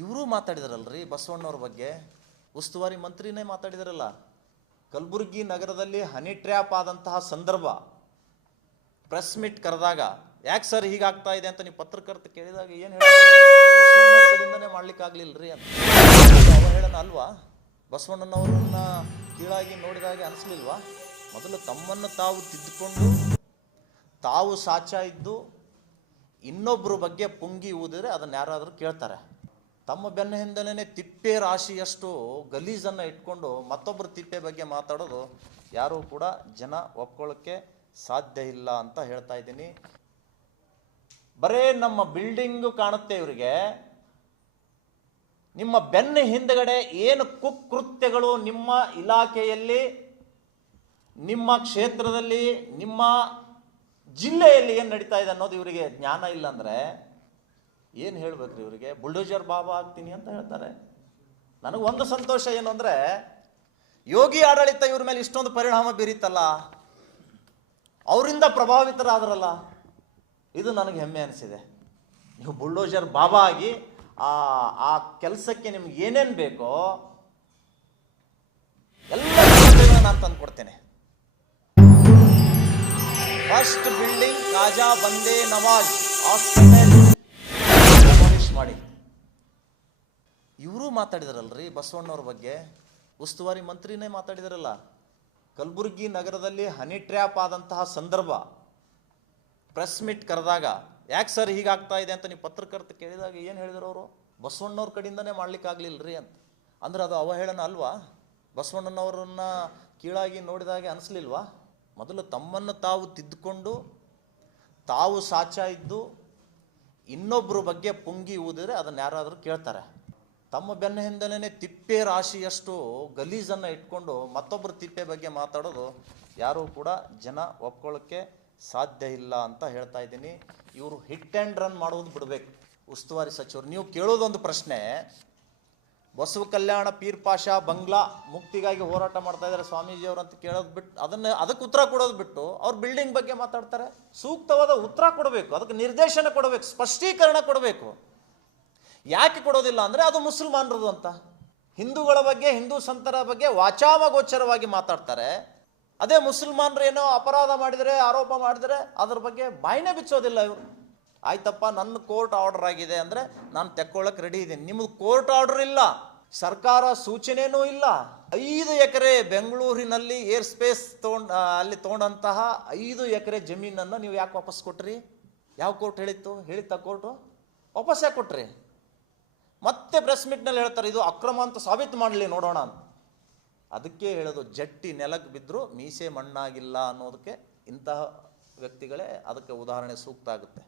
ಇವರು ಮಾತಾಡಿದ್ರಲ್ರಿ ಬಸವಣ್ಣವ್ರ ಬಗ್ಗೆ, ಉಸ್ತುವಾರಿ ಮಂತ್ರಿನೇ ಮಾತಾಡಿದ್ರಲ್ಲ. ಕಲಬುರಗಿ ನಗರದಲ್ಲಿ ಹನಿ ಟ್ರ್ಯಾಪ್ ಆದಂತಹ ಸಂದರ್ಭ ಪ್ರೆಸ್ ಮೀಟ್ ಕರೆದಾಗ ಯಾಕೆ ಸರ್ ಹೀಗಾಗ್ತಾ ಇದೆ ಅಂತ ನೀವು ಪತ್ರಕರ್ತ ಕೇಳಿದಾಗ ಏನು ಬಸವಣ್ಣವ್ರ ಕಡೆಯಿಂದನೇ ಮಾಡ್ಲಿಕ್ಕಾಗ್ಲಿಲ್ರಿ ಅಂತ. ಅವಹೇಳನ ಅಲ್ವಾ? ಬಸವಣ್ಣನವರನ್ನ ಕೀಳಾಗಿ ನೋಡಿದಾಗೆ ಅನಿಸ್ಲಿಲ್ವಾ? ಮೊದಲು ತಮ್ಮನ್ನು ತಾವು ತಿದ್ದುಕೊಂಡು ತಾವು ಸಾಚ ಇದ್ದು ಇನ್ನೊಬ್ಬರ ಬಗ್ಗೆ ಪುಂಗಿ ಊದಿದ್ರೆ ಅದನ್ನು ಯಾರಾದರೂ ಕೇಳ್ತಾರೆ. ತಮ್ಮ ಬೆನ್ನ ಹಿಂದನೇ ತಿಪ್ಪೆ ರಾಶಿಯಷ್ಟು ಗಲೀಜನ್ನು ಇಟ್ಕೊಂಡು ಮತ್ತೊಬ್ಬರ ತಿಪ್ಪೆ ಬಗ್ಗೆ ಮಾತಾಡೋದು ಯಾರೂ ಕೂಡ ಜನ ಒಪ್ಕೊಳ್ಳೋಕ್ಕೆ ಸಾಧ್ಯ ಇಲ್ಲ ಅಂತ ಹೇಳ್ತಾ ಇದ್ದೀನಿ. ಬರೇ ನಮ್ಮ ಬಿಲ್ಡಿಂಗು ಕಾಣುತ್ತೆ ಇವರಿಗೆ, ನಿಮ್ಮ ಬೆನ್ನ ಹಿಂದಗಡೆ ಏನು ಕುಕೃತ್ಯಗಳು ನಿಮ್ಮ ಇಲಾಖೆಯಲ್ಲಿ, ನಿಮ್ಮ ಕ್ಷೇತ್ರದಲ್ಲಿ, ನಿಮ್ಮ ಜಿಲ್ಲೆಯಲ್ಲಿ ಏನು ನಡೀತಾ ಇದೆ ಅನ್ನೋದು ಇವರಿಗೆ ಜ್ಞಾನ ಇಲ್ಲ ಅಂದರೆ ಏನು ಹೇಳ್ಬೇಕ್ರಿ ಇವರಿಗೆ? ಬುಲ್ಡೋಜರ್ ಬಾಬಾ ಆಗ್ತೀನಿ ಅಂತ ಹೇಳ್ತಾರೆ. ನನಗೆ ಒಂದು ಸಂತೋಷ ಏನು ಅಂದರೆ, ಯೋಗಿ ಆಡಳಿತ ಇವ್ರ ಮೇಲೆ ಇಷ್ಟೊಂದು ಪರಿಣಾಮ ಬೀರಿತಲ್ಲ, ಅವರಿಂದ ಪ್ರಭಾವಿತರಾದ್ರಲ್ಲ, ಇದು ನನಗೆ ಹೆಮ್ಮೆ ಅನಿಸಿದೆ. ನೀವು ಬುಲ್ಡೋಜರ್ ಬಾಬಾ ಆಗಿ ಆ ಕೆಲಸಕ್ಕೆ ನಿಮ್ಗೆ ಏನೇನು ಬೇಕೋ ಎಲ್ಲ ನಾನು ತಂದು ಕೊಡ್ತೇನೆ. ಫಸ್ಟ್ ಬಿಲ್ಡಿಂಗ್ ಖಾಜಾ ಬಂದೇ ನವಾಜ್ ಹಾಸ್ಪಿಟಲ್ ಮಾಡಿ. ಇವರು ಮಾತಾಡಿದ್ರಲ್ರಿ ಬಸವಣ್ಣವ್ರ ಬಗ್ಗೆ, ಉಸ್ತುವಾರಿ ಮಂತ್ರಿನೇ ಮಾತಾಡಿದ್ರಲ್ಲ. ಕಲಬುರಗಿ ನಗರದಲ್ಲಿ ಹನಿ ಟ್ರ್ಯಾಪ್ ಆದಂತಹ ಸಂದರ್ಭ ಪ್ರೆಸ್ ಮೀಟ್ ಕರೆದಾಗ ಯಾಕೆ ಸರ್ ಹೀಗಾಗ್ತಾ ಇದೆ ಅಂತ ನೀವು ಪತ್ರಕರ್ತ ಕೇಳಿದಾಗ ಏನು ಹೇಳಿದ್ರು ಅವರು? ಬಸವಣ್ಣವ್ರ ಕಡೆಯಿಂದನೇ ಮಾಡ್ಲಿಕ್ಕಾಗ್ಲಿಲ್ರಿ ಅಂತ. ಅಂದ್ರೆ ಅದು ಅವಹೇಳನ ಅಲ್ವಾ? ಬಸವಣ್ಣನವರನ್ನ ಕೀಳಾಗಿ ನೋಡಿದಾಗೆ ಅನಿಸ್ಲಿಲ್ವಾ? ಮೊದಲು ತಮ್ಮನ್ನು ತಾವು ತಿದ್ದುಕೊಂಡು ತಾವು ಸಾಚ ಇದ್ದು ಇನ್ನೊಬ್ಬರ ಬಗ್ಗೆ ಪುಂಗಿ ಊದಿದ್ರೆ ಅದನ್ನು ಯಾರಾದರೂ ಕೇಳ್ತಾರೆ. ತಮ್ಮ ಬೆನ್ನ ಹಿಂದನೇ ತಿಪ್ಪೆ ರಾಶಿಯಷ್ಟು ಗಲೀಜನ್ನು ಇಟ್ಕೊಂಡು ಮತ್ತೊಬ್ಬರ ತಿಪ್ಪೆ ಬಗ್ಗೆ ಮಾತಾಡೋದು ಯಾರೂ ಕೂಡ ಜನ ಒಪ್ಕೊಳ್ಳೋಕ್ಕೆ ಸಾಧ್ಯ ಇಲ್ಲ ಅಂತ ಹೇಳ್ತಾ ಇದ್ದೀನಿ. ಇವರು ಹಿಟ್ ಆ್ಯಂಡ್ ರನ್ ಮಾಡೋದು ಬಿಡಬೇಕು. ಉಸ್ತುವಾರಿ ಸಚಿವರು, ನೀವು ಕೇಳೋದೊಂದು ಪ್ರಶ್ನೆ, ಬಸವ ಕಲ್ಯಾಣ ಪೀರ್ ಪಾಷಾ ಬಂಗ್ಲಾ ಮುಕ್ತಿಗಾಗಿ ಹೋರಾಟ ಮಾಡ್ತಾ ಇದ್ದಾರೆ ಸ್ವಾಮೀಜಿಯವರು ಅಂತ ಕೇಳೋದು ಬಿಟ್ಟು ಅದಕ್ಕೆ ಉತ್ತರ ಕೊಡೋದು ಬಿಟ್ಟು ಅವ್ರ ಬಿಲ್ಡಿಂಗ್ ಬಗ್ಗೆ ಮಾತಾಡ್ತಾರೆ. ಸೂಕ್ತವಾದ ಉತ್ತರ ಕೊಡಬೇಕು, ಅದಕ್ಕೆ ನಿರ್ದೇಶನ ಕೊಡಬೇಕು, ಸ್ಪಷ್ಟೀಕರಣ ಕೊಡಬೇಕು. ಯಾಕೆ ಕೊಡೋದಿಲ್ಲ ಅಂದರೆ ಅದು ಮುಸಲ್ಮಾನರದು ಅಂತ. ಹಿಂದೂಗಳ ಬಗ್ಗೆ, ಹಿಂದೂ ಸಂತರ ಬಗ್ಗೆ ವಾಚಾಮಗೋಚರವಾಗಿ ಮಾತಾಡ್ತಾರೆ. ಅದೇ ಮುಸಲ್ಮಾನರು ಏನೋ ಅಪರಾಧ ಮಾಡಿದರೆ, ಆರೋಪ ಮಾಡಿದರೆ ಅದ್ರ ಬಗ್ಗೆ ಬಾಯಿನೇ ಬಿಚ್ಚೋದಿಲ್ಲ ಇವರು. ಆಯ್ತಪ್ಪ, ನನ್ನ ಕೋರ್ಟ್ ಆರ್ಡರ್ ಆಗಿದೆ ಅಂದರೆ ನಾನು ತೆಕ್ಕೊಳ್ಳೋಕೆ ರೆಡಿ ಇದ್ದೀನಿ. ನಿಮ್ಮದು ಕೋರ್ಟ್ ಆರ್ಡರ್ ಇಲ್ಲ, ಸರ್ಕಾರ ಸೂಚನೆಯೂ ಇಲ್ಲ. 5 ಎಕರೆ ಬೆಂಗಳೂರಿನಲ್ಲಿ ಏರ್ ಸ್ಪೇಸ್ ಅಲ್ಲಿ ತೊಗೊಂಡಂತಹ 5 ಎಕರೆ ಜಮೀನನ್ನು ನೀವು ಯಾಕೆ ವಾಪಸ್ ಕೊಟ್ರಿ? ಯಾವ ಕೋರ್ಟ್ ಹೇಳಿತ್ತ ಕೋರ್ಟು? ವಾಪಸ್ ಯಾಕೆ ಕೊಟ್ರಿ? ಮತ್ತೆ ಪ್ರೆಸ್ ಮೀಟ್ನಲ್ಲಿ ಹೇಳ್ತಾರೆ ಇದು ಅಕ್ರಮ ಅಂತ ಸಾಬೀತು ಮಾಡಲಿ ನೋಡೋಣ ಅಂತ. ಅದಕ್ಕೆ ಹೇಳೋದು, ಜಟ್ಟಿ ನೆಲಕ್ಕೆ ಬಿದ್ದರೂ ಮೀಸೆ ಮಣ್ಣಾಗಿಲ್ಲ ಅನ್ನೋದಕ್ಕೆ ಇಂತಹ ವ್ಯಕ್ತಿಗಳೇ ಅದಕ್ಕೆ ಉದಾಹರಣೆ ಸೂಕ್ತ ಆಗುತ್ತೆ.